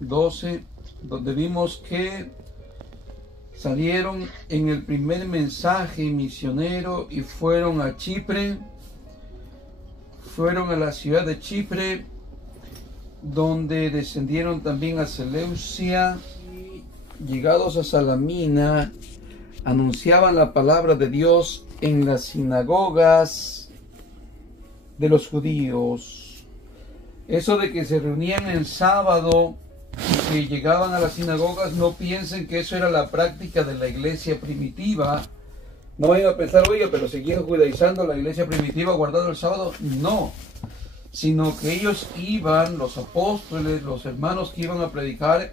12, donde vimos que salieron en el primer mensaje misionero y fueron a Chipre, fueron a la ciudad de Chipre, donde descendieron también a Seleucia y llegados a Salamina, anunciaban la palabra de Dios en las sinagogas de los judíos. Eso de que se reunían el sábado y que llegaban a las sinagogas, no piensen que eso era la práctica de la iglesia primitiva. No vayan a pensar, oiga, pero seguían judaizando la iglesia primitiva guardando el sábado. No, sino que ellos iban, los apóstoles, los hermanos que iban a predicar,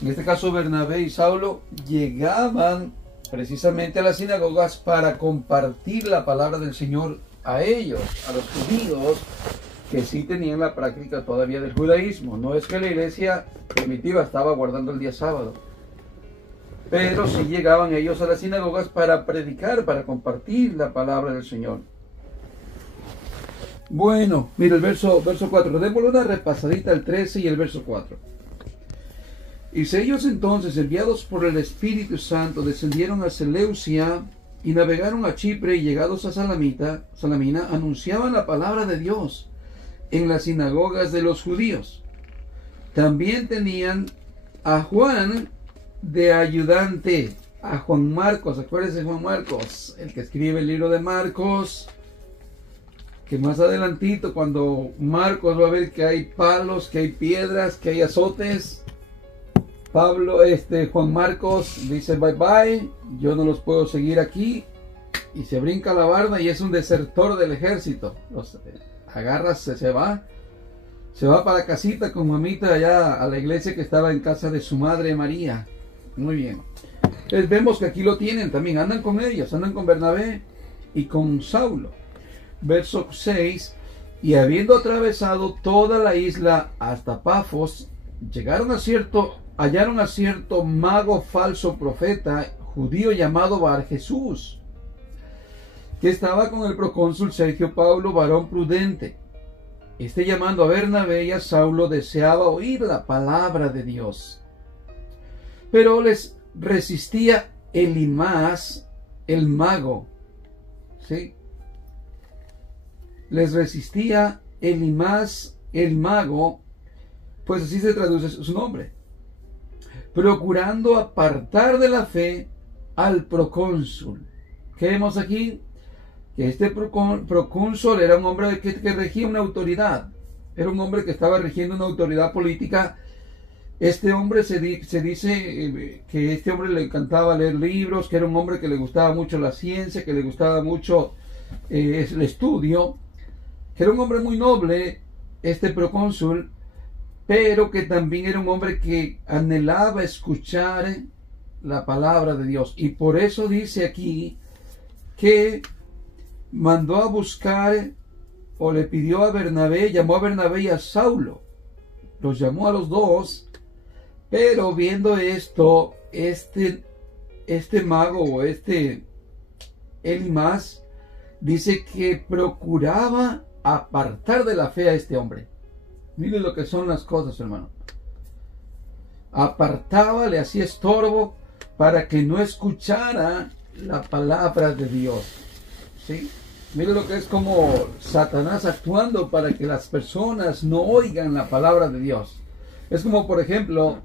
en este caso Bernabé y Saulo, llegaban precisamente a las sinagogas para compartir la palabra del Señor a ellos, a los judíos, que sí tenían la práctica todavía del judaísmo. No es que la iglesia primitiva estaba guardando el día sábado, pero sí llegaban ellos a las sinagogas para predicar, para compartir la palabra del Señor. Bueno, mira el verso 4, démosle una repasadita al 13 y el verso 4. Y ellos entonces, enviados por el Espíritu Santo, descendieron a Seleucia y navegaron a Chipre, y llegados a Salamina, anunciaban la palabra de Dios en las sinagogas de los judíos. También tenían a Juan de ayudante, a Juan Marcos. Acuérdense de Juan Marcos, el que escribe el libro de Marcos, que más adelantito, cuando Marcos va a ver que hay palos, que hay piedras, que hay azotes, Juan Marcos dice bye bye, yo no los puedo seguir aquí, y se brinca la barda y es un desertor del ejército. Los agarra, se va para casita con mamita allá a la iglesia que estaba en casa de su madre María. Muy bien. Entonces vemos que aquí lo tienen también, andan con ellos, andan con Bernabé y con Saulo. Verso 6, y habiendo atravesado toda la isla hasta Pafos, hallaron a cierto mago falso profeta judío llamado Bar Jesús, que estaba con el procónsul Sergio Paulo, varón prudente. Llamando a Bernabé y a Saulo, deseaba oír la palabra de Dios. Pero les resistía Elimas, el mago. ¿Sí? Les resistía Elimas, el mago, pues así se traduce su nombre, procurando apartar de la fe al procónsul. ¿Qué vemos aquí? Que este procónsul era un hombre que regía una autoridad, era un hombre que estaba rigiendo una autoridad política. Este hombre se dice que este hombre le encantaba leer libros, que era un hombre que le gustaba mucho la ciencia, que le gustaba mucho el estudio, que era un hombre muy noble, este procónsul, pero que también era un hombre que anhelaba escuchar la palabra de Dios. Y por eso dice aquí que mandó a buscar, o le pidió a Bernabé, llamó a Bernabé y a Saulo, los llamó a los dos, pero viendo esto, este mago o Elimas, dice que procuraba apartar de la fe a este hombre. Miren lo que son las cosas, hermano. Apartaba, le hacía estorbo para que no escuchara la palabra de Dios. ¿Sí? Miren lo que es como Satanás actuando para que las personas no oigan la palabra de Dios. Es como, por ejemplo,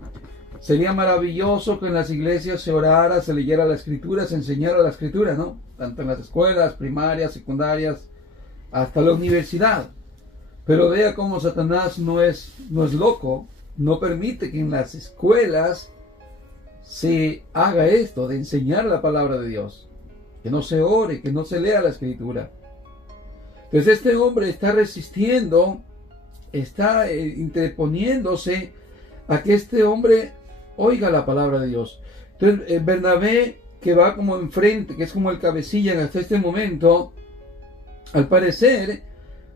sería maravilloso que en las iglesias se orara, se leyera la escritura, se enseñara la escritura, ¿no? Tanto en las escuelas primarias, secundarias, hasta la universidad. Pero vea cómo Satanás no es loco, no permite que en las escuelas se haga esto de enseñar la palabra de Dios, que no se ore, que no se lea la escritura. Entonces este hombre está resistiendo, está interponiéndose a que este hombre oiga la palabra de Dios. Entonces Bernabé, que va como enfrente, que es como el cabecilla hasta este momento, al parecer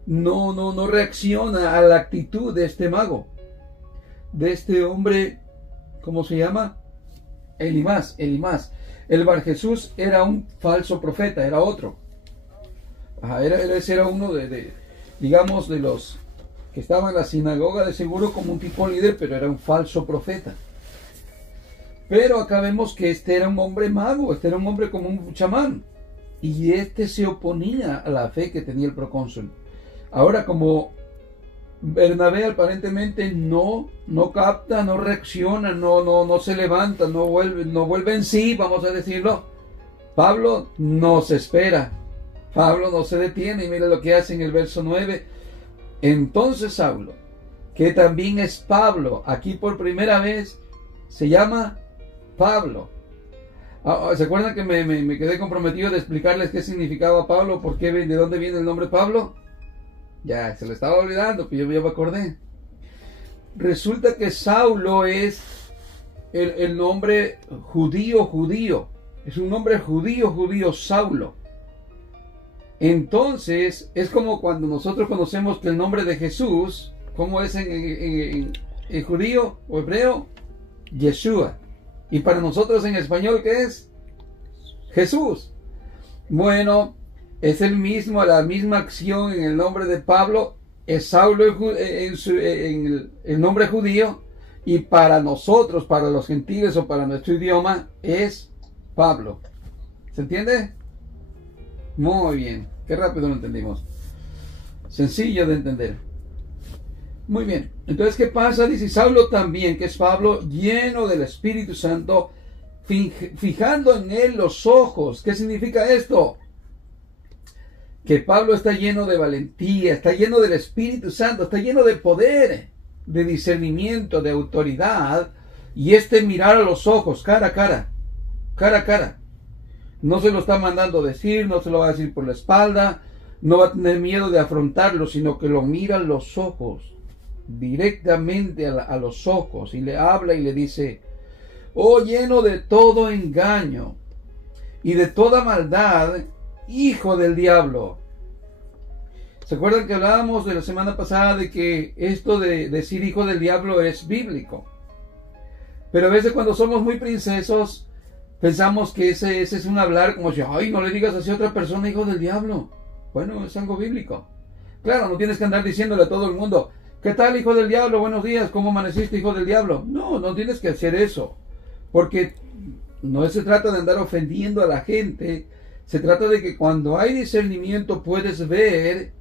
no reacciona a la actitud de este mago, de este hombre, ¿cómo se llama? Elimas. El Bar Jesús era un falso profeta, era otro. Ese era uno digamos, de los que estaba en la sinagoga de seguro como un tipo líder, pero era un falso profeta. Pero acá vemos que este era un hombre mago, este era un hombre como un chamán. Y este se oponía a la fe que tenía el procónsul. Ahora, como Bernabé aparentemente no capta, no reacciona, no se levanta, no vuelve en sí, vamos a decirlo, Pablo no se espera. Pablo no se detiene y mira lo que hace en el verso 9. Entonces Saulo, que también es Pablo, aquí por primera vez se llama Pablo. ¿Se acuerdan que me quedé comprometido de explicarles qué significaba Pablo? ¿De dónde viene el nombre Pablo? Ya, se lo estaba olvidando, pero yo me acordé. Resulta que Saulo es el nombre judío. Es un nombre judío, Saulo. Entonces, es como cuando nosotros conocemos que el nombre de Jesús, ¿cómo es en judío o hebreo? Yeshua. Y para nosotros en español, ¿qué es? Jesús. Bueno, es la misma acción en el nombre de Pablo. Es Saulo en el nombre judío. Y para nosotros, para los gentiles o para nuestro idioma, es Pablo. ¿Se entiende? Muy bien. Qué rápido lo entendimos. Sencillo de entender. Muy bien. Entonces, ¿qué pasa? Dice Saulo también, que es Pablo, lleno del Espíritu Santo, fijando en él los ojos. ¿Qué significa esto? Que Pablo está lleno de valentía, está lleno del Espíritu Santo, está lleno de poder, de discernimiento, de autoridad, y mirar a los ojos, cara a cara. No se lo está mandando decir, no se lo va a decir por la espalda, no va a tener miedo de afrontarlo, sino que lo mira a los ojos, directamente a los ojos, y le habla y le dice: oh, lleno de todo engaño y de toda maldad, hijo del diablo. ¿Se acuerdan que hablábamos de la semana pasada de que esto de decir hijo del diablo es bíblico? Pero a veces cuando somos muy princesos pensamos que ese es un hablar como si, ay, no le digas así a otra persona hijo del diablo. Bueno, es algo bíblico. Claro, no tienes que andar diciéndole a todo el mundo: ¿qué tal, hijo del diablo? Buenos días, ¿cómo amaneciste, hijo del diablo? No tienes que hacer eso, porque no se trata de andar ofendiendo a la gente. Se trata de que cuando hay discernimiento puedes ver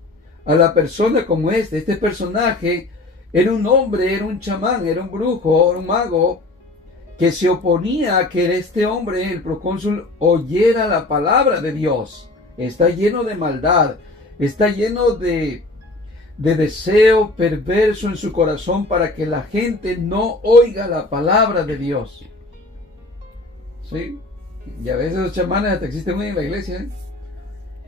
a la persona como este personaje era un hombre, era un chamán, era un brujo, era un mago, que se oponía a que este hombre, el procónsul, oyera la palabra de Dios. Está lleno de maldad, está lleno de deseo perverso en su corazón para que la gente no oiga la palabra de Dios. ¿Sí? Y a veces los chamanes hasta existen muy en la iglesia,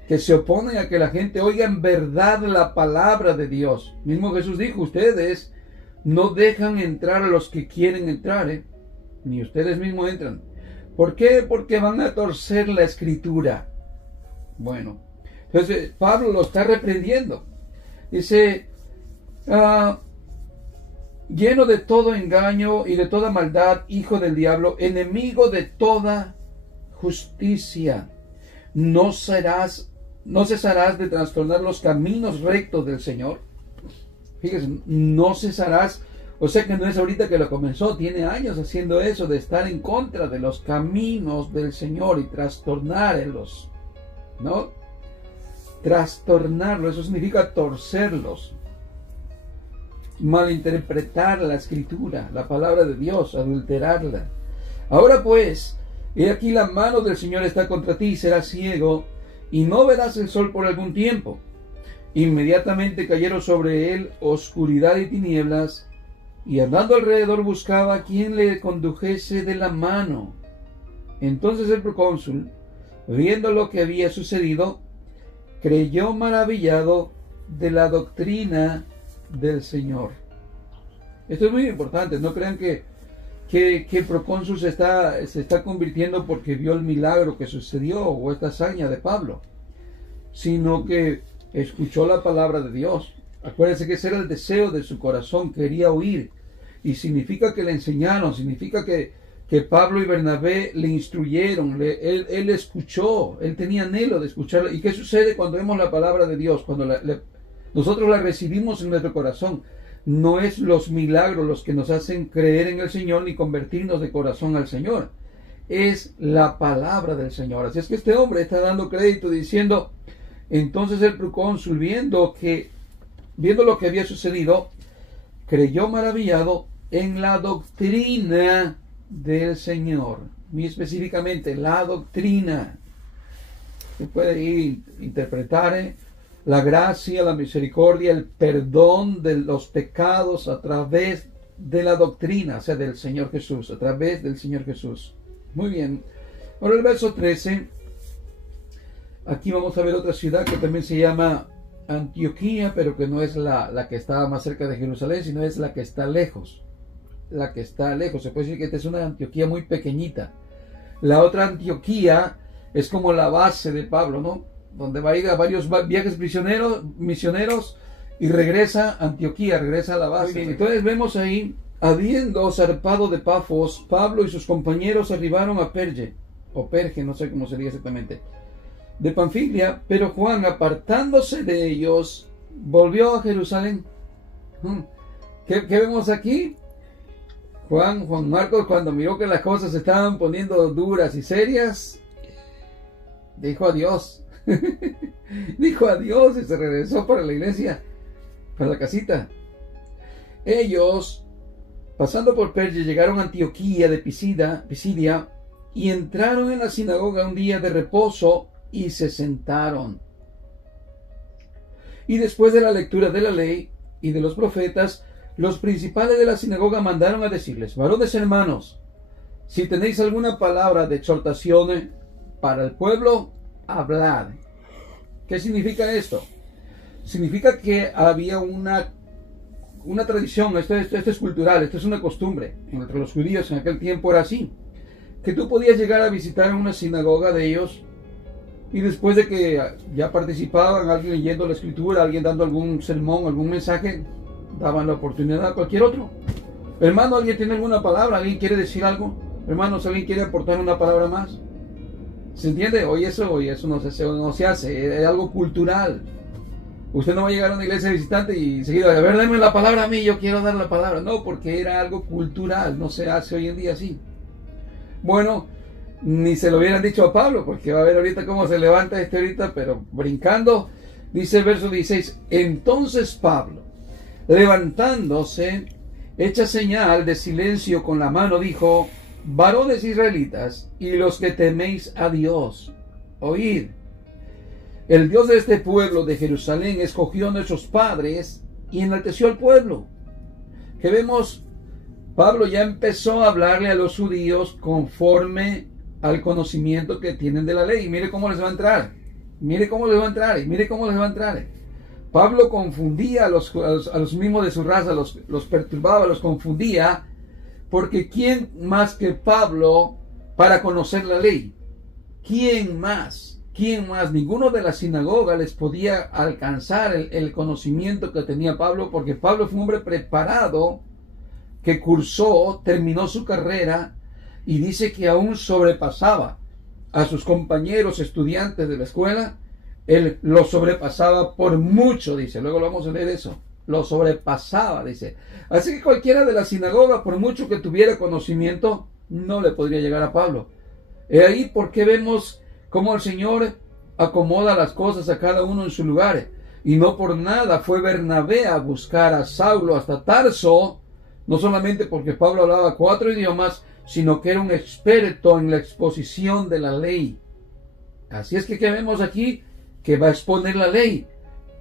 que se oponen a que la gente oiga en verdad la palabra de Dios. Mismo Jesús dijo: ustedes no dejan entrar a los que quieren entrar, ni ustedes mismos entran. ¿Por qué? Porque van a torcer la escritura. Bueno, entonces Pablo lo está reprendiendo. Dice: lleno de todo engaño y de toda maldad, hijo del diablo, enemigo de toda justicia. No cesarás de trastornar los caminos rectos del Señor. Fíjense, no cesarás. O sea que no es ahorita que lo comenzó, tiene años haciendo eso, de estar en contra de los caminos del Señor y trastornarlos, ¿no? Trastornarlos, eso significa torcerlos, malinterpretar la escritura, la palabra de Dios, adulterarla. Ahora pues, he aquí la mano del Señor está contra ti, serás ciego y no verás el sol por algún tiempo. Inmediatamente cayeron sobre él oscuridad y tinieblas, y andando alrededor buscaba a quien le condujese de la mano. Entonces el procónsul, viendo lo que había sucedido, creyó maravillado de la doctrina del Señor. Esto es muy importante. No crean que el procónsul se está convirtiendo porque vio el milagro que sucedió o esta hazaña de Pablo, sino que escuchó la palabra de Dios. Acuérdense que ese era el deseo de su corazón, quería oír, y significa que le enseñaron, significa que Pablo y Bernabé le instruyeron, él escuchó, él tenía anhelo de escucharla. ¿Y qué sucede cuando vemos la palabra de Dios? Cuando Nosotros la recibimos en nuestro corazón. No es los milagros los que nos hacen creer en el Señor ni convertirnos de corazón al Señor. Es la palabra del Señor. Así es que este hombre está dando crédito diciendo, entonces el procónsul, viendo lo que había sucedido, creyó maravillado en la doctrina del Señor. Muy específicamente, la doctrina. Se puede interpretar la gracia, la misericordia, el perdón de los pecados a través de la doctrina, o sea, del Señor Jesús, a través del Señor Jesús. Muy bien. Ahora el verso 13. Aquí vamos a ver otra ciudad que también se llama Antioquía, pero que no es la que está más cerca de Jerusalén, sino es la que está lejos. La que está lejos. Se puede decir que esta es una Antioquía muy pequeñita. La otra Antioquía es como la base de Pablo, ¿no? Donde va a ir a varios viajes misioneros y regresa a Antioquía, regresa a la base. Entonces vemos ahí, habiendo zarpado de Pafos, Pablo y sus compañeros arribaron a Perge, o Perge, no sé cómo sería exactamente, de Panfilia, pero Juan, apartándose de ellos, volvió a Jerusalén. ¿Qué vemos aquí? Juan Marcos, cuando miró que las cosas se estaban poniendo duras y serias, dijo adiós. Dijo adiós y se regresó para la iglesia, para la casita. Ellos, pasando por Perge, llegaron a Antioquía de Pisidia y entraron en la sinagoga un día de reposo y se sentaron. Y después de la lectura de la ley y de los profetas, los principales de la sinagoga mandaron a decirles: varones hermanos, si tenéis alguna palabra de exhortación para el pueblo, hablad. ¿Qué significa esto? Significa que había una tradición, esto es cultural, esto es una costumbre. Entre los judíos en aquel tiempo era así, que tú podías llegar a visitar una sinagoga de ellos y después de que ya participaban, alguien leyendo la escritura, alguien dando algún sermón, algún mensaje, daban la oportunidad a cualquier otro. Hermano, ¿alguien tiene alguna palabra? ¿Alguien quiere decir algo? Hermanos, ¿alguien quiere aportar una palabra más? ¿Se entiende? Hoy eso no se hace, es algo cultural. Usted no va a llegar a una iglesia visitante y enseguida, a ver, dame la palabra a mí, yo quiero dar la palabra. No, porque era algo cultural, no se hace hoy en día así. Bueno, ni se lo hubieran dicho a Pablo, porque va a ver ahorita cómo se levanta ahorita, pero brincando, dice el verso 16, entonces Pablo, levantándose, hecha señal de silencio con la mano, dijo: varones israelitas y los que teméis a Dios, oíd. El Dios de este pueblo de Jerusalén escogió a nuestros padres y enalteció al pueblo. Que vemos, Pablo ya empezó a hablarle a los judíos conforme al conocimiento que tienen de la ley. Mire cómo les va a entrar. Mire cómo les va a entrar. Y mire cómo les va a entrar. Pablo confundía a los mismos de su raza, los perturbaba, los confundía, porque ¿quién más que Pablo para conocer la ley? ¿Quién más? ¿Quién más? Ninguno de la sinagoga les podía alcanzar el conocimiento que tenía Pablo, porque Pablo fue un hombre preparado, que cursó, terminó su carrera, y dice que aún sobrepasaba a sus compañeros estudiantes de la escuela. Él lo sobrepasaba por mucho, dice. Luego lo vamos a leer eso. Lo sobrepasaba, dice. Así que cualquiera de la sinagoga, por mucho que tuviera conocimiento, no le podría llegar a Pablo. He ahí porque vemos cómo el Señor acomoda las cosas a cada uno en su lugar. Y no por nada fue Bernabé a buscar a Saulo hasta Tarso, no solamente porque Pablo hablaba 4 idiomas, sino que era un experto en la exposición de la ley. Así es que vemos aquí que va a exponer la ley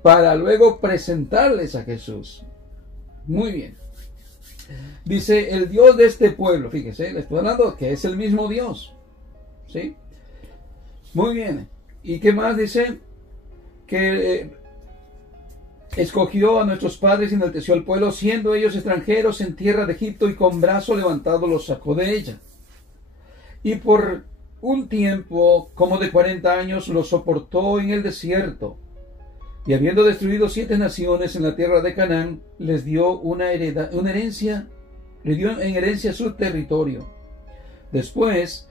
para luego presentarles a Jesús. Muy bien. Dice, el Dios de este pueblo, fíjese, le estoy hablando que es el mismo Dios. ¿Sí? Muy bien. ¿Y qué más dice? Que escogió a nuestros padres y enalteció al pueblo, siendo ellos extranjeros en tierra de Egipto, y con brazo levantado los sacó de ella. Y por un tiempo, como de 40 años, los soportó en el desierto. Y habiendo destruido 7 naciones en la tierra de Canaán, les dio una herencia, le dio en herencia su territorio. Después,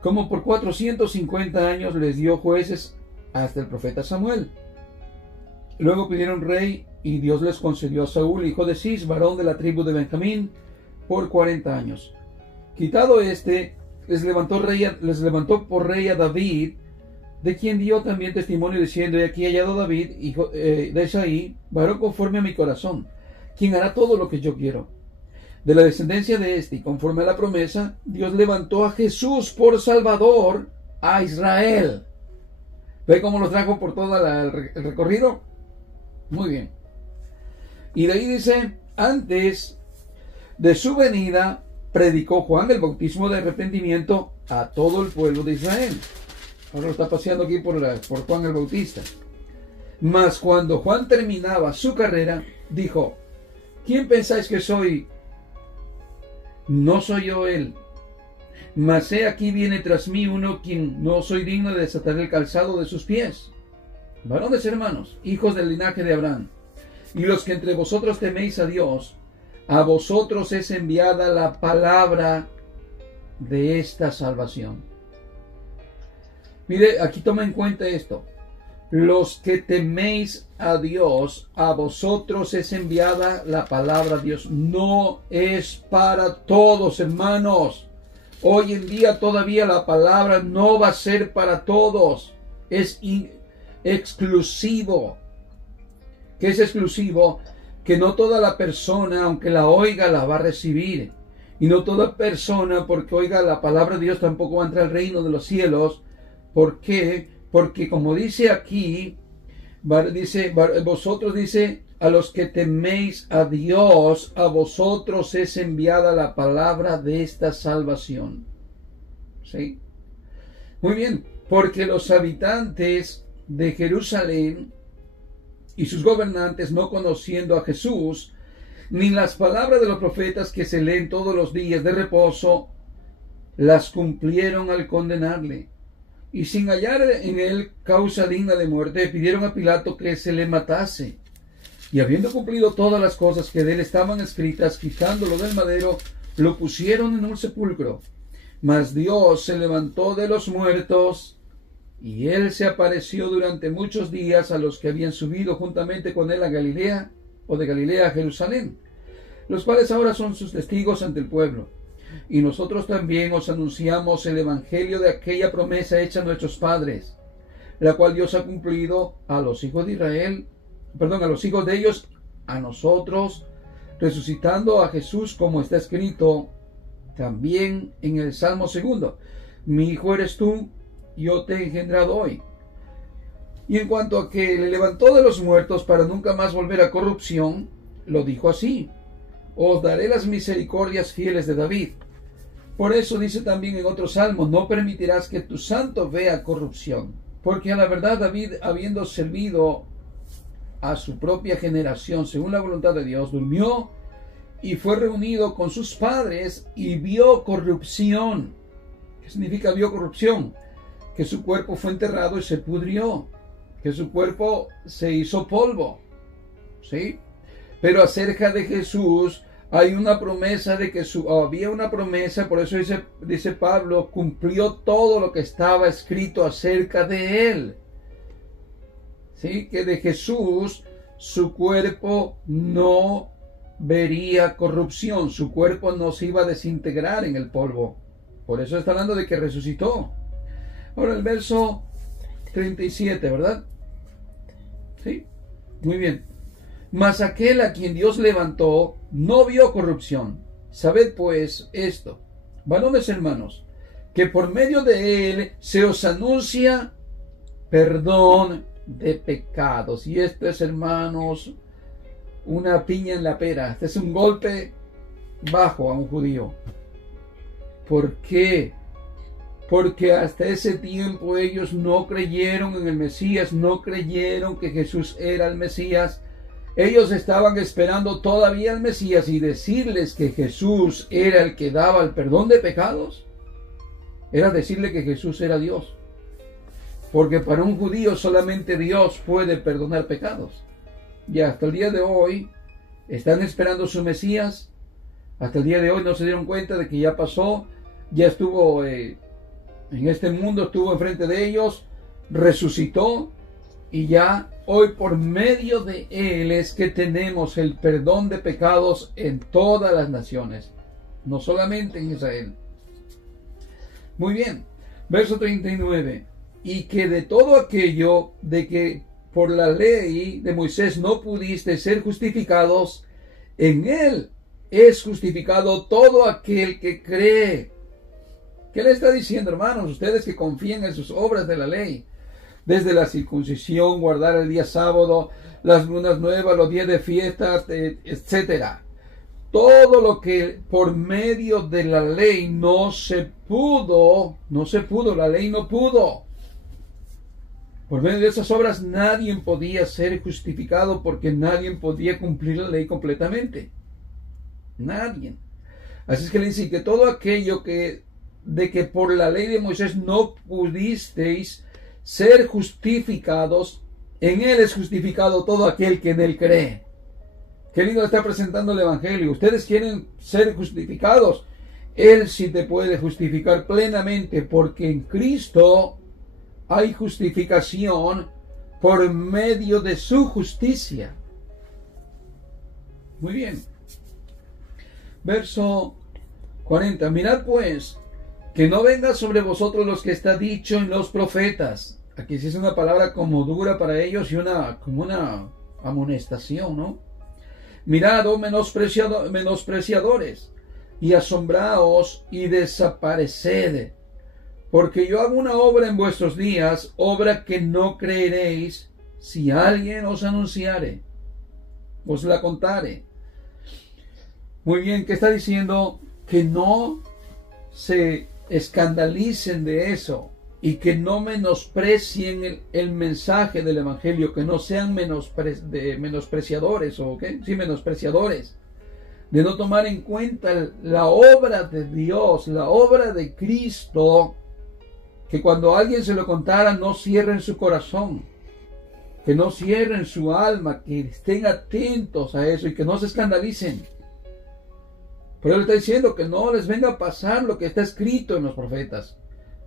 como por 450 años, les dio jueces hasta el profeta Samuel. Luego pidieron rey y Dios les concedió a Saúl, hijo de Cis, varón de la tribu de Benjamín, por 40 años. Quitado este, les levantó por rey a David, de quien dio también testimonio diciendo: he aquí hallado David, hijo de Isaí, varón conforme a mi corazón, quien hará todo lo que yo quiero. De la descendencia de este, y conforme a la promesa, Dios levantó a Jesús por Salvador a Israel. ¿Ve cómo lo trajo por todo el recorrido? Muy bien. Y de ahí dice: antes de su venida, predicó Juan el bautismo de arrepentimiento a todo el pueblo de Israel. Ahora lo está paseando aquí por Juan el Bautista. Mas cuando Juan terminaba su carrera, dijo: ¿quién pensáis que soy? No soy yo él. Mas he aquí viene tras mí uno quien no soy digno de desatar el calzado de sus pies. Varones hermanos, hijos del linaje de Abraham, y los que entre vosotros teméis a Dios, a vosotros es enviada la palabra de esta salvación. Mire, aquí toma en cuenta esto. Los que teméis a Dios, a vosotros es enviada la palabra de Dios. No es para todos, hermanos. Hoy en día todavía la palabra no va a ser para todos. Es exclusivo. ¿Qué es exclusivo? Que no toda la persona, aunque la oiga, la va a recibir. Y no toda persona, porque oiga la palabra de Dios, tampoco va a entrar al reino de los cielos. ¿Por qué? Porque como dice aquí, vosotros dice, a los que teméis a Dios, a vosotros es enviada la palabra de esta salvación. ¿Sí? Muy bien, porque los habitantes de Jerusalén y sus gobernantes, no conociendo a Jesús, ni las palabras de los profetas que se leen todos los días de reposo, las cumplieron al condenarle. Y sin hallar en él causa digna de muerte, pidieron a Pilato que se le matase. Y habiendo cumplido todas las cosas que de él estaban escritas, quitándolo del madero, lo pusieron en un sepulcro. Mas Dios se levantó de los muertos, y él se apareció durante muchos días a los que habían subido juntamente con él a Galilea, o de Galilea a Jerusalén, los cuales ahora son sus testigos ante el pueblo. Y nosotros también os anunciamos el evangelio de aquella promesa hecha a nuestros padres, la cual Dios ha cumplido a los hijos de Israel, a los hijos de ellos, a nosotros, resucitando a Jesús, como está escrito también en el Salmo 2: mi hijo eres tú, yo te he engendrado hoy. Y en cuanto a que le levantó de los muertos para nunca más volver a corrupción, lo dijo así: os daré las misericordias fieles de David. Por eso dice también en otro salmo: no permitirás que tu santo vea corrupción. Porque a la verdad David, habiendo servido a su propia generación según la voluntad de Dios, durmió y fue reunido con sus padres y vio corrupción. ¿Qué significa vio corrupción? Que su cuerpo fue enterrado y se pudrió, que su cuerpo se hizo polvo. ¿Sí? Pero acerca de Jesús hay una promesa de que había una promesa, por eso dice Pablo, cumplió todo lo que estaba escrito acerca de él. ¿Sí? Que de Jesús su cuerpo no vería corrupción, su cuerpo no se iba a desintegrar en el polvo. Por eso está hablando de que resucitó. Ahora el verso 37, ¿verdad? ¿Sí? Muy bien. Mas aquel a quien Dios levantó no vio corrupción. Sabed pues esto, varones hermanos, que por medio de él se os anuncia perdón de pecados. Y esto es, hermanos, una piña en la pera. Este es un golpe bajo a un judío. ¿Por qué? Porque hasta ese tiempo ellos no creyeron en el Mesías, no creyeron que Jesús era el Mesías. Ellos estaban esperando todavía al Mesías, y decirles que Jesús era el que daba el perdón de pecados era decirle que Jesús era Dios. Porque para un judío solamente Dios puede perdonar pecados. Y hasta el día de hoy están esperando su Mesías. Hasta el día de hoy no se dieron cuenta de que ya pasó, ya estuvo en este mundo, estuvo enfrente de ellos, resucitó y ya hoy por medio de Él es que tenemos el perdón de pecados en todas las naciones, no solamente en Israel. Muy bien, verso 39. Y que de todo aquello de que por la ley de Moisés no pudiste ser justificados, en Él es justificado todo aquel que cree. ¿Qué le está diciendo, hermanos? Ustedes que confían en sus obras de la ley, desde la circuncisión, guardar el día sábado, las lunas nuevas, los días de fiesta, etcétera. Todo lo que por medio de la ley no se pudo, la ley no pudo. Por medio de esas obras nadie podía ser justificado porque nadie podía cumplir la ley completamente. Nadie. Así es que le dice que todo aquello de que por la ley de Moisés no pudisteis ser justificados, en Él es justificado todo aquel que en Él cree. Qué lindo está presentando el Evangelio. Ustedes quieren ser justificados. Él sí te puede justificar plenamente, porque en Cristo hay justificación por medio de su justicia. Muy bien. Verso 40. Mirad pues, que no venga sobre vosotros los que está dicho en los profetas. Aquí sí es una palabra como dura para ellos y como una amonestación, ¿no? Mirad, oh menospreciadores, y asombraos y desapareced, porque yo hago una obra en vuestros días, obra que no creeréis, si alguien os anunciare, os la contare. Muy bien, ¿qué está diciendo? Que no se escandalicen de eso y que no menosprecien el mensaje del Evangelio, que no sean menospreciadores, ¿o qué? Sí, menospreciadores, de no tomar en cuenta la obra de Dios, la obra de Cristo, que cuando alguien se lo contara no cierren su corazón, que no cierren su alma, que estén atentos a eso y que no se escandalicen. Pero él está diciendo que no les venga a pasar lo que está escrito en los profetas,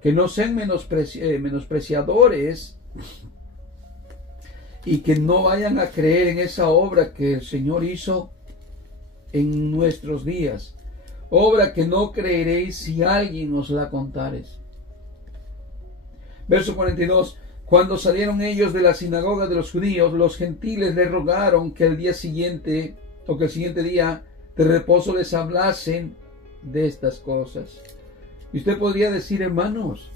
que no sean menospreciadores y que no vayan a creer en esa obra que el Señor hizo en nuestros días, obra que no creeréis si alguien os la contares. Verso 42. Cuando salieron ellos de la sinagoga de los judíos, los gentiles le rogaron que el siguiente día de reposo les hablasen de estas cosas. Y usted podría decir, hermanos,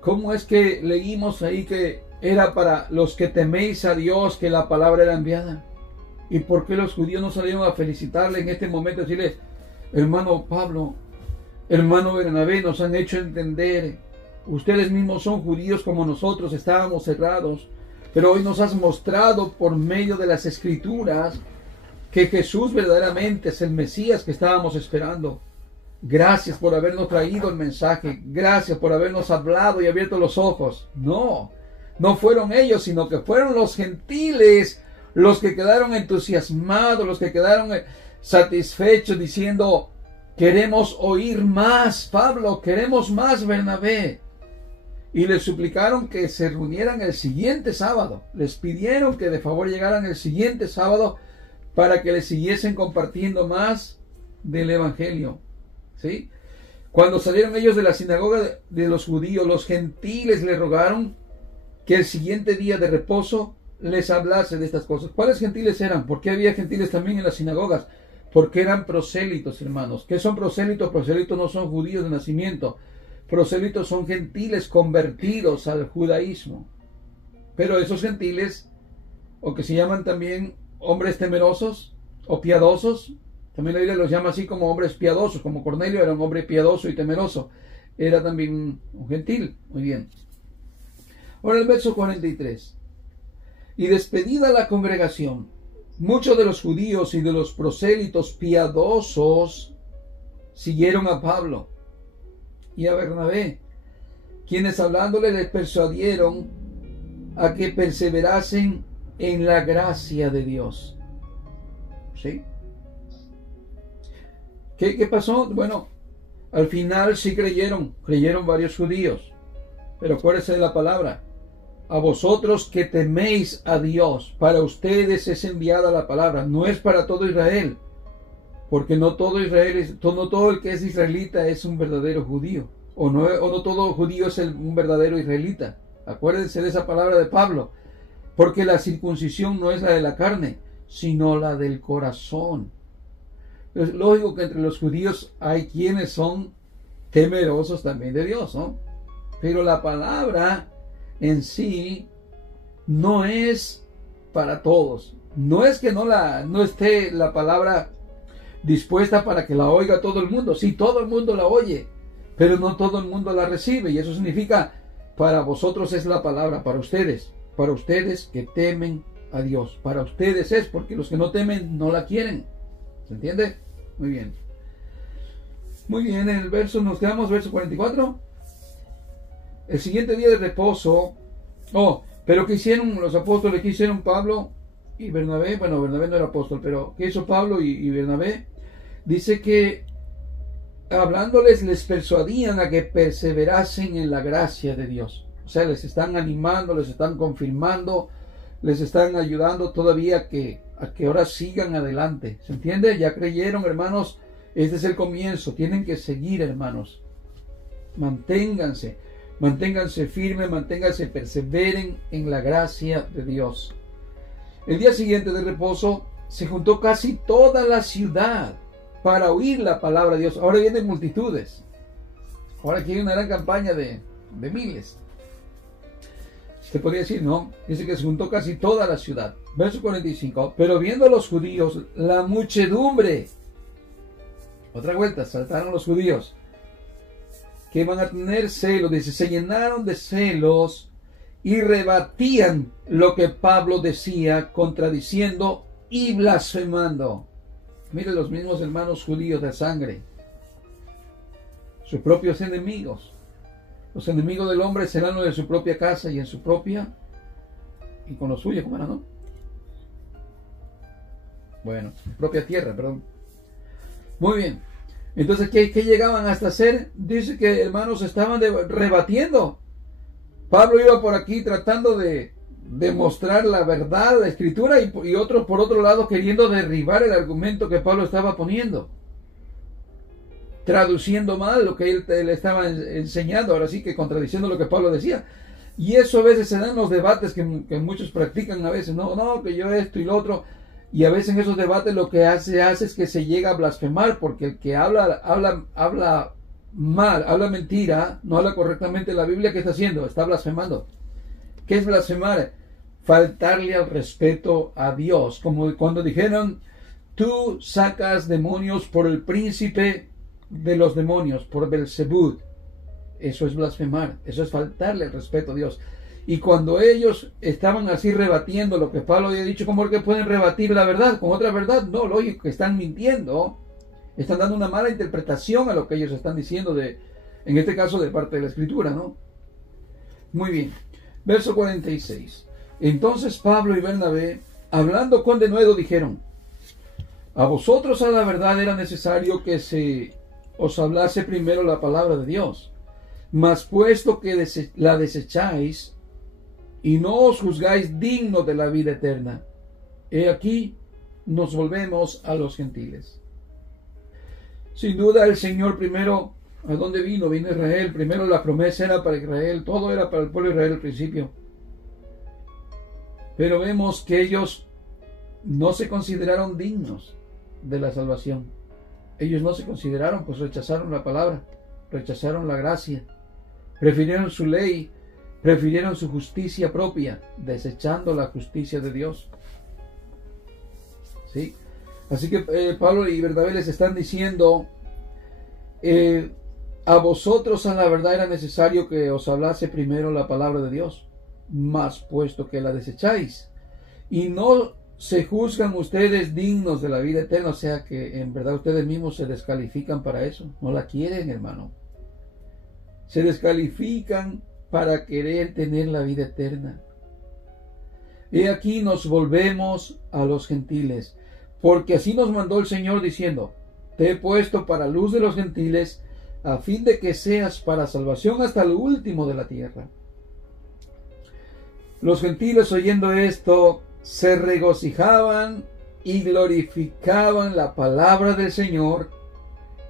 ¿cómo es que leímos ahí que era para los que teméis a Dios que la palabra era enviada? ¿Y por qué los judíos no salieron a felicitarle en este momento? Decirle, hermano Pablo, hermano Bernabé, nos han hecho entender, ustedes mismos son judíos como nosotros, estábamos cerrados, pero hoy nos has mostrado por medio de las Escrituras que Jesús verdaderamente es el Mesías que estábamos esperando. Gracias por habernos traído el mensaje. Gracias por habernos hablado y abierto los ojos. No fueron ellos, sino que fueron los gentiles los que quedaron entusiasmados, los que quedaron satisfechos diciendo, queremos oír más, Pablo, queremos más, Bernabé. Y les suplicaron que se reunieran el siguiente sábado. Les pidieron que de favor llegaran el siguiente sábado para que les siguiesen compartiendo más del Evangelio. ¿Sí? Cuando salieron ellos de la sinagoga de los judíos, los gentiles le rogaron que el siguiente día de reposo les hablase de estas cosas. ¿Cuáles gentiles eran? ¿Por qué había gentiles también en las sinagogas? Porque eran prosélitos, hermanos. ¿Qué son prosélitos? Prosélitos no son judíos de nacimiento. Prosélitos son gentiles convertidos al judaísmo. Pero esos gentiles, o que se llaman también hombres temerosos o piadosos, también la Biblia los llama así como hombres piadosos, como Cornelio era un hombre piadoso y temeroso, era también un gentil. Muy bien. Ahora el verso 43. Y despedida la congregación, muchos de los judíos y de los prosélitos piadosos siguieron a Pablo y a Bernabé, quienes hablándole les persuadieron a que perseverasen en la gracia de Dios. ¿Sí? ¿Qué pasó? Bueno, al final sí creyeron varios judíos, pero acuérdense de la palabra, a vosotros que teméis a Dios, para ustedes es enviada la palabra, no es para todo Israel, porque no todo Israel no todo el que es israelita es un verdadero judío, o no todo judío es un verdadero israelita. Acuérdense de esa palabra de Pablo, porque la circuncisión no es la de la carne, sino la del corazón. Es lógico que entre los judíos hay quienes son temerosos también de Dios, ¿no? Pero la palabra en sí no es para todos. No es que no esté la palabra dispuesta para que la oiga todo el mundo. Sí, todo el mundo la oye, pero no todo el mundo la recibe. Y eso significa, para vosotros es la palabra, para ustedes que temen a Dios. Para ustedes es, porque los que no temen no la quieren. ¿Se entiende? Muy bien. Muy bien, en el verso nos quedamos, verso 44. El siguiente día de reposo. Pero ¿qué hicieron los apóstoles? ¿Qué hicieron Pablo y Bernabé? Bueno, Bernabé no era apóstol, pero ¿qué hizo Pablo y Bernabé? Dice que hablándoles les persuadían a que perseverasen en la gracia de Dios. O sea, les están animando, les están confirmando, les están ayudando todavía a que ahora sigan adelante. ¿Se entiende? Ya creyeron, hermanos. Este es el comienzo. Tienen que seguir, hermanos. Manténganse firmes, perseveren en la gracia de Dios. El día siguiente de reposo se juntó casi toda la ciudad para oír la palabra de Dios. Ahora vienen multitudes. Ahora aquí hay una gran campaña de miles. Se podría decir, ¿no? Dice que se juntó casi toda la ciudad. Verso 45. Pero viendo los judíos la muchedumbre. Otra vuelta, saltaron los judíos. Que iban a tener celos. Dice, se llenaron de celos y rebatían lo que Pablo decía, contradiciendo y blasfemando. Miren, los mismos hermanos judíos de sangre. Sus propios enemigos. Los enemigos del hombre serán los de su propia casa y en su propia y con los suyos, ¿cómo era, no? Bueno, su propia tierra, perdón. Muy bien. Entonces, ¿qué llegaban hasta hacer? Dice que hermanos estaban rebatiendo. Pablo iba por aquí tratando de demostrar la verdad, la escritura, y otros por otro lado queriendo derribar el argumento que Pablo estaba poniendo. Traduciendo mal lo que él le estaba enseñando, ahora sí que contradiciendo lo que Pablo decía. Y eso a veces se dan los debates que muchos practican a veces, no, que yo esto y lo otro, y a veces en esos debates lo que hace es que se llega a blasfemar, porque el que habla mal, habla mentira, no habla correctamente la Biblia, ¿qué está haciendo? Está blasfemando. ¿Qué es blasfemar? Faltarle al respeto a Dios, como cuando dijeron, tú sacas demonios por el príncipe de los demonios, por Belzebú. Eso es blasfemar, eso es faltarle el respeto a Dios. Y cuando ellos estaban así rebatiendo lo que Pablo había dicho, ¿cómo es que pueden rebatir la verdad con otra verdad? No, lógico que están mintiendo, están dando una mala interpretación a lo que ellos están diciendo, en este caso de parte de la Escritura, ¿no? Muy bien, verso 46. Entonces Pablo y Bernabé, hablando con denuedo, dijeron, a vosotros a la verdad era necesario que se os hablase primero la palabra de Dios, mas puesto que la desecháis y no os juzgáis dignos de la vida eterna, he aquí nos volvemos a los gentiles. Sin duda el Señor primero, ¿a dónde vino? Vino a Israel. Primero la promesa era para Israel, todo era para el pueblo de Israel al principio. Pero vemos que ellos no se consideraron dignos de la salvación. Ellos no se consideraron, pues rechazaron la palabra, rechazaron la gracia, prefirieron su ley, prefirieron su justicia propia, desechando la justicia de Dios. ¿Sí? Así que Pablo y Bernabé les están diciendo, a vosotros a la verdad era necesario que os hablase primero la palabra de Dios, mas puesto que la desecháis y no se juzgan ustedes dignos de la vida eterna, o sea que en verdad ustedes mismos se descalifican para eso, no la quieren, hermano. Se descalifican para querer tener la vida eterna. Y aquí nos volvemos a los gentiles, porque así nos mandó el Señor diciendo, te he puesto para luz de los gentiles, a fin de que seas para salvación hasta lo último de la tierra. Los gentiles, oyendo esto, se regocijaban y glorificaban la palabra del Señor,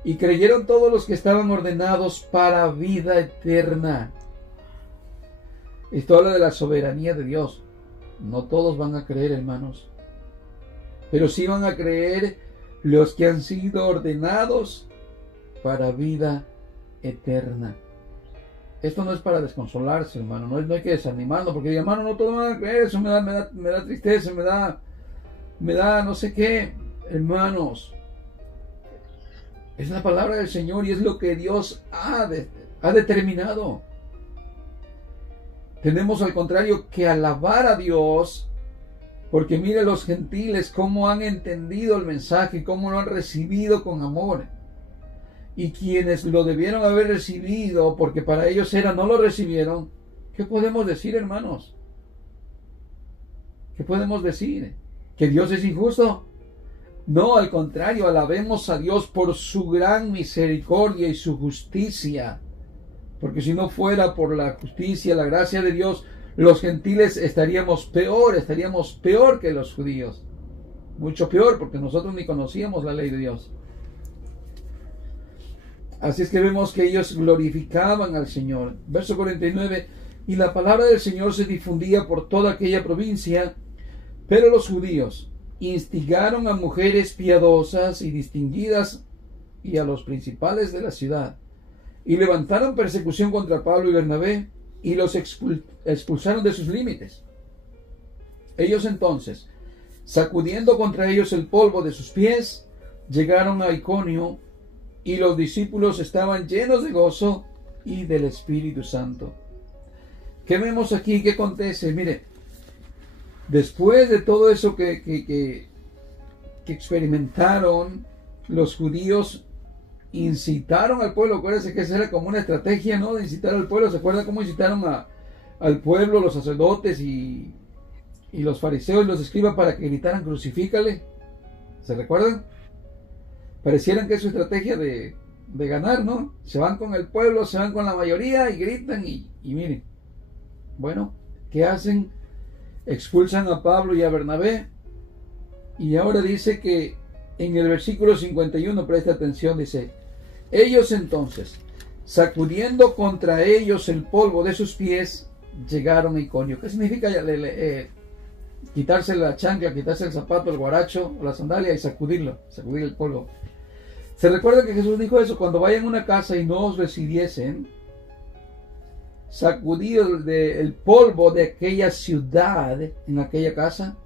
y creyeron todos los que estaban ordenados para vida eterna. Esto habla de la soberanía de Dios. No todos van a creer, hermanos, pero sí van a creer los que han sido ordenados para vida eterna. Esto no es para desconsolarse, hermano, no hay que desanimarlo, porque hermano, no todos van a creer, eso me da tristeza, me da no sé qué. Hermanos, es la palabra del Señor y es lo que Dios ha determinado. Tenemos al contrario que alabar a Dios, porque mire los gentiles cómo han entendido el mensaje, cómo lo han recibido con amor. Y quienes lo debieron haber recibido, porque para ellos era, no lo recibieron. ¿Qué podemos decir, hermanos? ¿Qué podemos decir? ¿Que Dios es injusto? No, al contrario, alabemos a Dios por su gran misericordia y su justicia. Porque si no fuera por la justicia, la gracia de Dios, los gentiles estaríamos peor que los judíos. Mucho peor, porque nosotros ni conocíamos la ley de Dios. Así es que vemos que ellos glorificaban al Señor. Verso 49, y la palabra del Señor se difundía por toda aquella provincia, pero los judíos instigaron a mujeres piadosas y distinguidas y a los principales de la ciudad, y levantaron persecución contra Pablo y Bernabé, y los expulsaron de sus límites. Ellos entonces, sacudiendo contra ellos el polvo de sus pies, llegaron a Iconio, y los discípulos estaban llenos de gozo y del Espíritu Santo. ¿Qué vemos aquí? ¿Qué acontece? Mire, después de todo eso que experimentaron, los judíos incitaron al pueblo. Acuérdense que esa era como una estrategia, ¿no? De incitar al pueblo. ¿Se acuerdan cómo incitaron al pueblo, los sacerdotes y los fariseos y los escribas para que gritaran crucifícale? ¿Se recuerdan? Parecieran que es su estrategia de ganar, ¿no? Se van con el pueblo, se van con la mayoría y gritan y miren. Bueno, ¿qué hacen? Expulsan a Pablo y a Bernabé. Y ahora dice que en el versículo 51, presta atención, dice: ellos entonces, sacudiendo contra ellos el polvo de sus pies, llegaron a Iconio. ¿Qué significa quitarse la chancla, quitarse el zapato, el guaracho o la sandalia y sacudir el polvo? ¿Se recuerda que Jesús dijo eso? Cuando vayan a una casa y no os recibiesen, sacudid el polvo de aquella ciudad en aquella casa,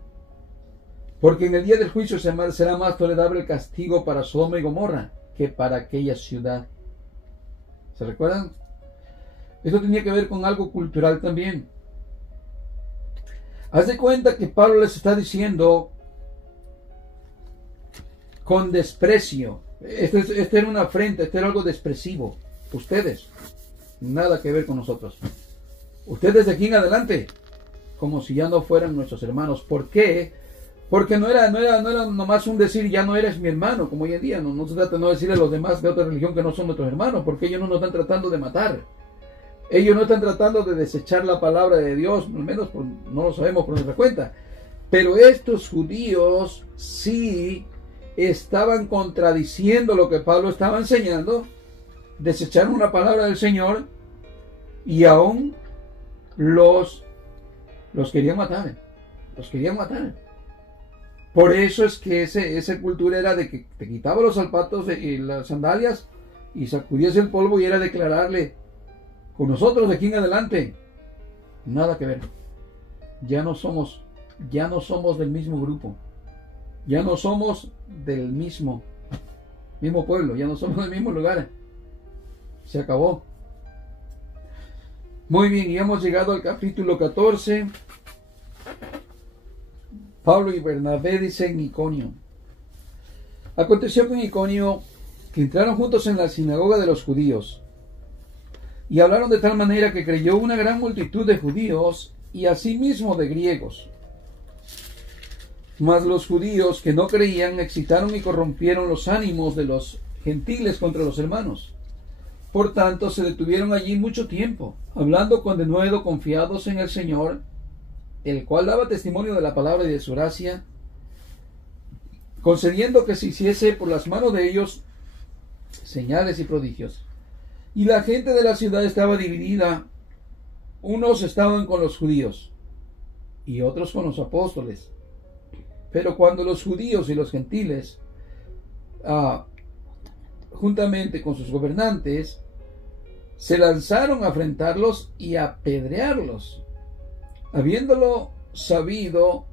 porque en el día del juicio será más tolerable el castigo para Sodoma y Gomorra que para aquella ciudad. ¿Se recuerdan? Esto tenía que ver con algo cultural también. Haz de cuenta que Pablo les está diciendo con desprecio. Este era una afrenta, este era algo despreciativo. Ustedes, nada que ver con nosotros. Ustedes de aquí en adelante, como si ya no fueran nuestros hermanos. ¿Por qué? Porque no era nomás un decir, ya no eres mi hermano, como hoy en día. No se trata de no decirle a los demás de otra religión que no son nuestros hermanos, porque ellos no nos están tratando de matar. Ellos no están tratando de desechar la palabra de Dios, al menos no lo sabemos por nuestra cuenta. Pero estos judíos sí estaban contradiciendo lo que Pablo estaba enseñando, desecharon una palabra del Señor y aún los querían matar. Los querían matar. Por eso es que esa cultura era de que te quitaba los zapatos y las sandalias y sacudías el polvo y era declararle: con nosotros de aquí en adelante, nada que ver. Ya no somos del mismo grupo. Ya no somos del mismo pueblo. Ya no somos del mismo lugar. Se acabó. Muy bien, y hemos llegado al capítulo 14. Pablo y Bernabé dicen Iconio. Aconteció que en Iconio que entraron juntos en la sinagoga de los judíos y hablaron de tal manera que creyó una gran multitud de judíos y asimismo de griegos. Mas los judíos que no creían excitaron y corrompieron los ánimos de los gentiles contra los hermanos. Por tanto se detuvieron allí mucho tiempo, hablando con denuedo, confiados en el Señor, el cual daba testimonio de la palabra y de su gracia, concediendo que se hiciese por las manos de ellos señales y prodigios. Y la gente de la ciudad estaba dividida. Unos estaban con los judíos y otros con los apóstoles. Pero cuando los judíos y los gentiles, juntamente con sus gobernantes, se lanzaron a afrentarlos y a apedrearlos, habiéndolo sabido,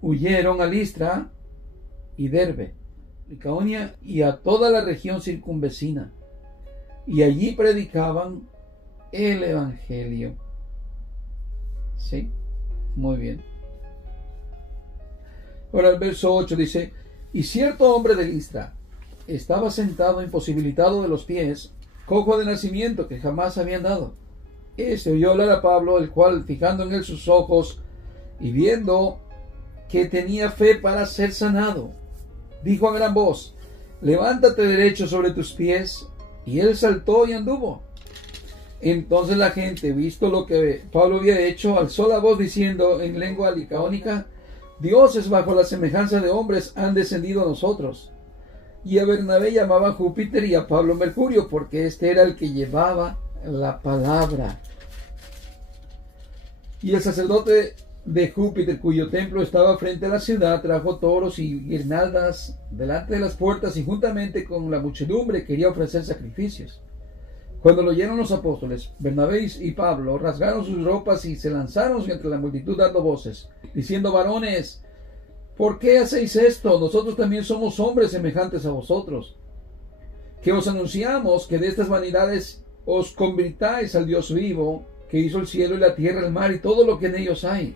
huyeron a Listra y Derbe, Licaonia y a toda la región circunvecina, y allí predicaban el evangelio. Sí, muy bien. Ahora el verso 8 dice: y cierto hombre de Listra estaba sentado imposibilitado de los pies, cojo de nacimiento, que jamás había andado. Este oyó hablar a Pablo, el cual, fijando en él sus ojos y viendo que tenía fe para ser sanado, dijo a gran voz: levántate derecho sobre tus pies. Y él saltó y anduvo. Entonces la gente, visto lo que Pablo había hecho, alzó la voz diciendo en lengua licaónica: dioses bajo la semejanza de hombres han descendido a nosotros. Y a Bernabé llamaban Júpiter y a Pablo Mercurio, porque este era el que llevaba la palabra. Y el sacerdote de Júpiter, cuyo templo estaba frente a la ciudad, trajo toros y guirnaldas delante de las puertas, y juntamente con la muchedumbre quería ofrecer sacrificios. Cuando lo oyeron los apóstoles, Bernabé y Pablo rasgaron sus ropas y se lanzaron entre la multitud dando voces, diciendo: varones, ¿por qué hacéis esto? Nosotros también somos hombres semejantes a vosotros, que os anunciamos que de estas vanidades os convirtáis al Dios vivo, que hizo el cielo y la tierra, el mar y todo lo que en ellos hay.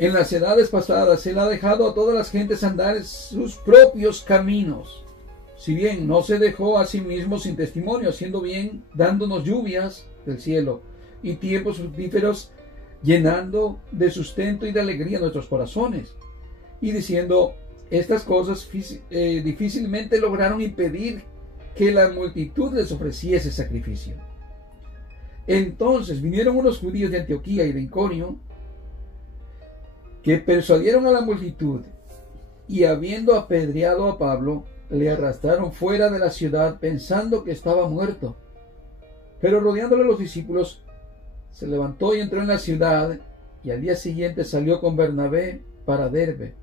En las edades pasadas Él ha dejado a todas las gentes andar en sus propios caminos, si bien no se dejó a sí mismo sin testimonio, haciendo bien, dándonos lluvias del cielo y tiempos fructíferos, llenando de sustento y de alegría nuestros corazones, y diciendo: estas cosas difícilmente lograron impedir que la multitud les ofreciese sacrificio. Entonces vinieron unos judíos de Antioquía y de Iconio, que persuadieron a la multitud, y habiendo apedreado a Pablo, le arrastraron fuera de la ciudad, pensando que estaba muerto. Pero rodeándole los discípulos, se levantó y entró en la ciudad, y al día siguiente salió con Bernabé para Derbe.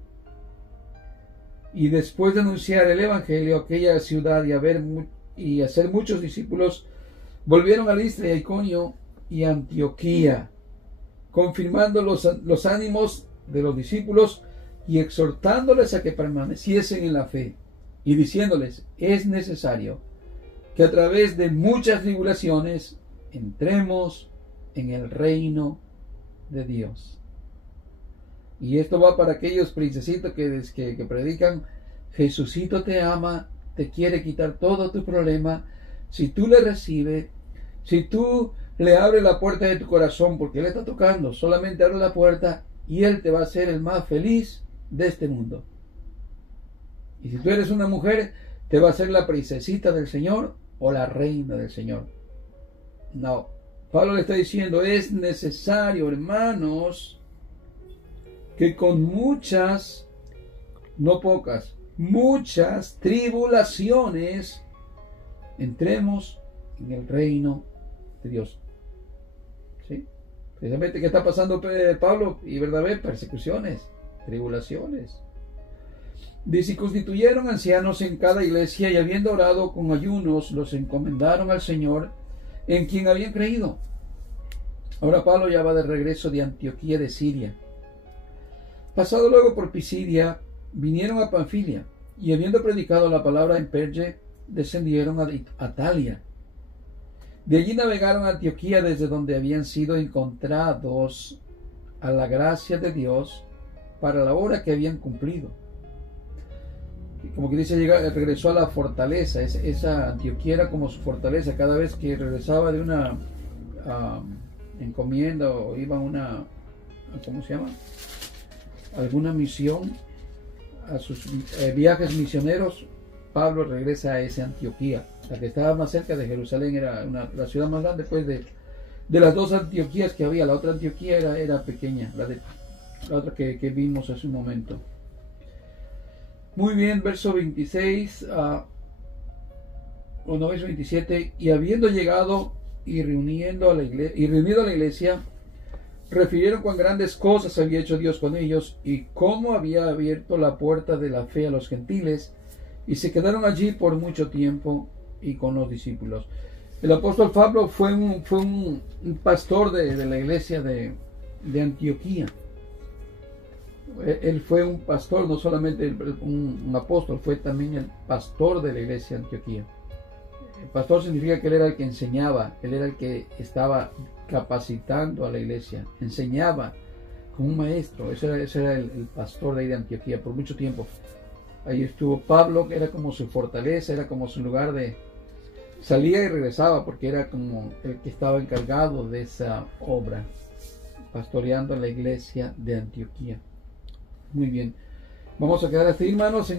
Y después de anunciar el evangelio a aquella ciudad y hacer muchos discípulos, volvieron a Listra y a Iconio y a Antioquía, confirmando los ánimos de los discípulos y exhortándoles a que permaneciesen en la fe, y diciéndoles: es necesario que a través de muchas tribulaciones entremos en el reino de Dios. Y esto va para aquellos princesitos que predican: Jesucito te ama, te quiere quitar todo tu problema. Si tú le recibes, si tú le abres la puerta de tu corazón, porque Él está tocando, solamente abre la puerta y Él te va a hacer el más feliz de este mundo. Y si tú eres una mujer, te va a hacer la princesita del Señor o la reina del Señor. No, Pablo le está diciendo: es necesario, hermanos, que con muchas, no pocas, muchas tribulaciones entremos en el reino de Dios. ¿Sí? Precisamente, ¿qué está pasando Pablo y Bernabé? Persecuciones, tribulaciones. Dice: y constituyeron ancianos en cada iglesia, y habiendo orado con ayunos, los encomendaron al Señor, en quien habían creído. Ahora Pablo ya va de regreso de Antioquía de Siria. Pasado luego por Pisidia, vinieron a Panfilia, y habiendo predicado la palabra en Perge, descendieron a Atalia. De allí navegaron a Antioquía, desde donde habían sido encontrados a la gracia de Dios para la obra que habían cumplido. Y como que dice, regresó a la fortaleza. Esa Antioquía era como su fortaleza. Cada vez que regresaba de una encomienda o iba a una, ¿cómo se llama?, alguna misión, a sus viajes misioneros, Pablo regresa a esa Antioquía, la que estaba más cerca de Jerusalén. Era la ciudad más grande, pues, de las dos Antioquías que había. La otra Antioquía era pequeña, la otra que vimos hace un momento. Muy bien, verso 26, o no, verso 27, y habiendo llegado y reunido a la iglesia, refirieron cuán grandes cosas había hecho Dios con ellos y cómo había abierto la puerta de la fe a los gentiles, y se quedaron allí por mucho tiempo y con los discípulos. El apóstol Pablo fue un pastor de la iglesia de Antioquía. Él fue un pastor, no solamente un apóstol, fue también el pastor de la iglesia de Antioquía. El pastor significa que él era el que enseñaba, él era el que estaba capacitando a la iglesia, enseñaba como un maestro. Ese era el pastor de ahí de Antioquía por mucho tiempo. Ahí estuvo Pablo, que era como su fortaleza, era como su lugar de... Salía y regresaba porque era como el que estaba encargado de esa obra, pastoreando la iglesia de Antioquía. Muy bien, vamos a quedar así, hermanos.